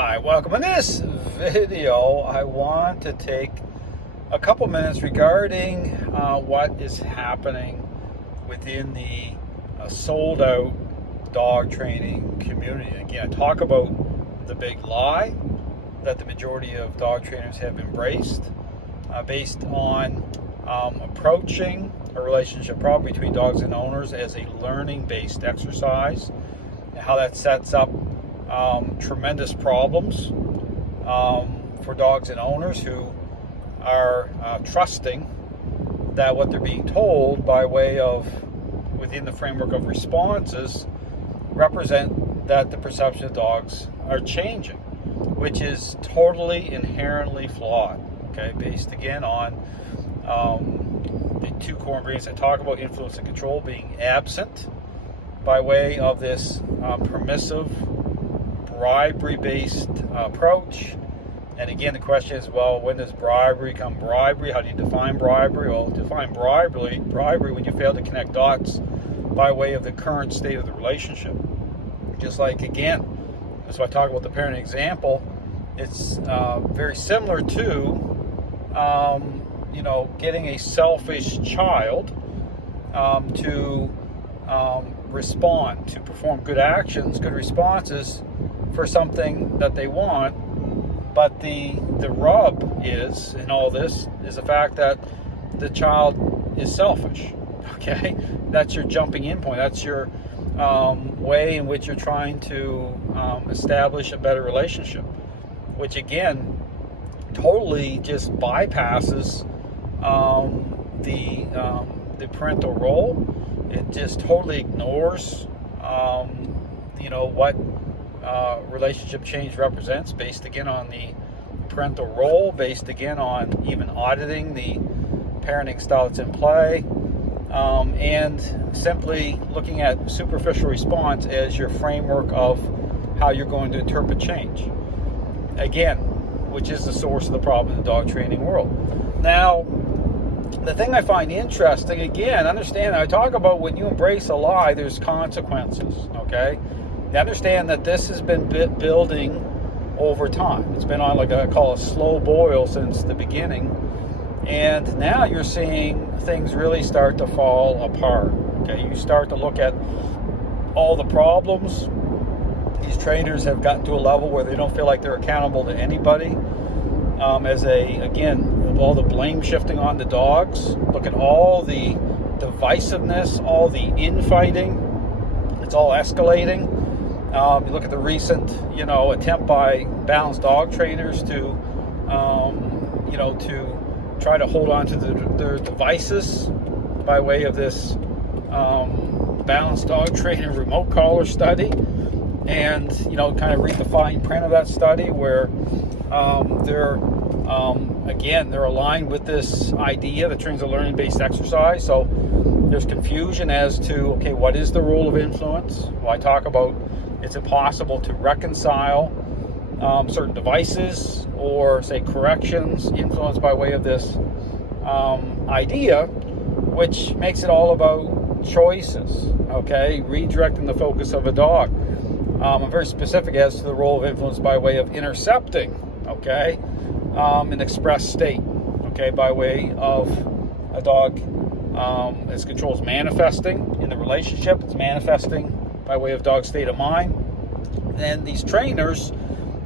Hi, welcome. In this video, I want to take a couple minutes regarding what is happening within the sold out dog training community. Again, I talk about the big lie that the majority of dog trainers have embraced based on approaching a relationship problem between dogs and owners as a learning based exercise, and how that sets up tremendous problems for dogs and owners who are trusting that what they're being told by way of within the framework of responses represent that the perception of dogs are changing, which is totally inherently flawed, okay, based again on the two core ingredients I talk about: influence and control being absent by way of this permissive bribery-based approach. And again, the question is, well, when does bribery become bribery? How do you define bribery? Well, define bribery when you fail to connect dots by way of the current state of the relationship. Just like, again, that's why I talk about the parent example. It's very similar to getting a selfish child to respond, to perform good actions, good responses for something that they want. But the rub is, in all this, is the fact that the child is selfish, okay? That's your jumping in point. That's your way in which you're trying to establish a better relationship, which again totally just bypasses the parental role. It just totally ignores what relationship change represents, based again on the parental role, based again on even auditing the parenting style that's in play, and simply looking at superficial response as your framework of how you're going to interpret change, again, which is the source of the problem in the dog training world. Now, the thing I find interesting, again, understand, I talk about when you embrace a lie, there's consequences, okay? You understand that this has been building over time. It's been on, like I call a slow boil since the beginning. And now you're seeing things really start to fall apart, okay? You start to look at all the problems. These trainers have gotten to a level where they don't feel like they're accountable to anybody. Again, all the blame shifting on the dogs. Look at all the divisiveness, all the infighting. It's all escalating. You look at the recent, attempt by balanced dog trainers to try to hold on to their devices by way of this balanced dog trainer remote collar study, and kind of read the fine print of that study where they're aligned with this idea that trains a learning-based exercise. So there's confusion as to, okay, what is the role of influence? Well, I talk about it's impossible to reconcile certain devices or, say, corrections influenced by way of this idea, which makes it all about choices, okay, redirecting the focus of a dog. I'm very specific as to the role of influence by way of intercepting, okay, an expressed state, okay, by way of a dog. Its control is manifesting in the relationship. It's manifesting by way of dog state of mind. And these trainers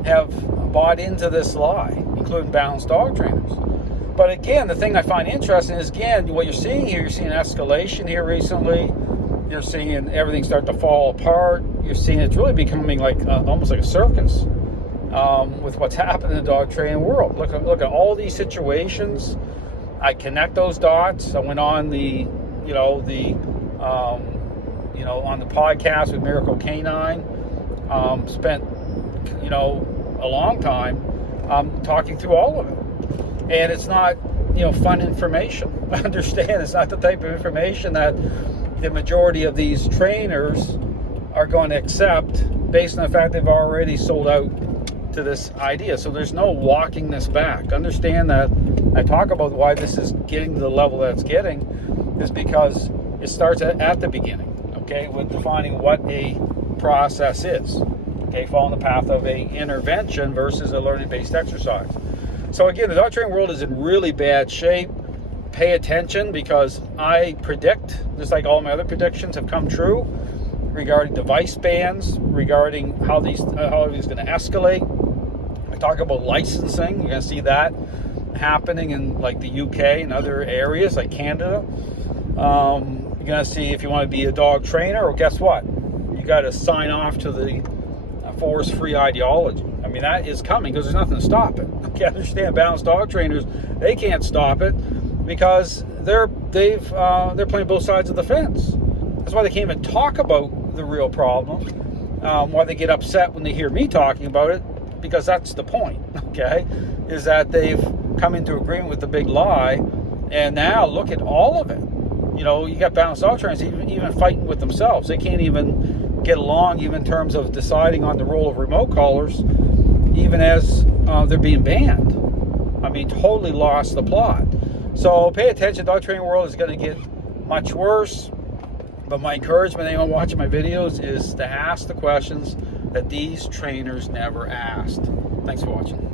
have bought into this lie, including balanced dog trainers. But again, the thing I find interesting is, again, what you're seeing here, you're seeing escalation here recently. You're seeing everything start to fall apart. You're seeing it's really becoming like almost like a circus with what's happening in the dog training world. Look at all these situations. I connect those dots. I went on on the podcast with Miracle Canine. Spent a long time talking through all of it, and it's not fun information. Understand, it's not the type of information that the majority of these trainers are going to accept based on the fact they've already sold out to this idea. So there's no walking this back. Understand that I talk about why this is getting to the level that it's getting is because it starts at the beginning, okay, with defining what a process is. okay, following the path of a intervention versus a learning-based exercise. So again, the dog training world is in really bad shape. Pay attention, because I predict, just like all my other predictions have come true, regarding device bans, regarding how it's going to escalate. I talk about licensing. You're going to see that happening in like the UK and other areas like Canada. You're going to see, if you want to be a dog trainer, well, guess what? You got to sign off to the force-free ideology. I mean, that is coming, because there's nothing to stop it. Okay, understand, balanced dog trainers, they can't stop it, because they're playing both sides of the fence. That's why they can't even talk about the real problem. Why they get upset when they hear me talking about it, because that's the point. Okay, is that they've come into agreement with the big lie, and now look at all of it. You know, you got balanced dog trainers even fighting with themselves. They can't even get along, even in terms of deciding on the role of remote collars, even as they're being banned. I mean, totally lost the plot. So pay attention. Dog training world is going to get much worse. But my encouragement, anyone watching my videos, is to ask the questions that these trainers never asked. Thanks for watching.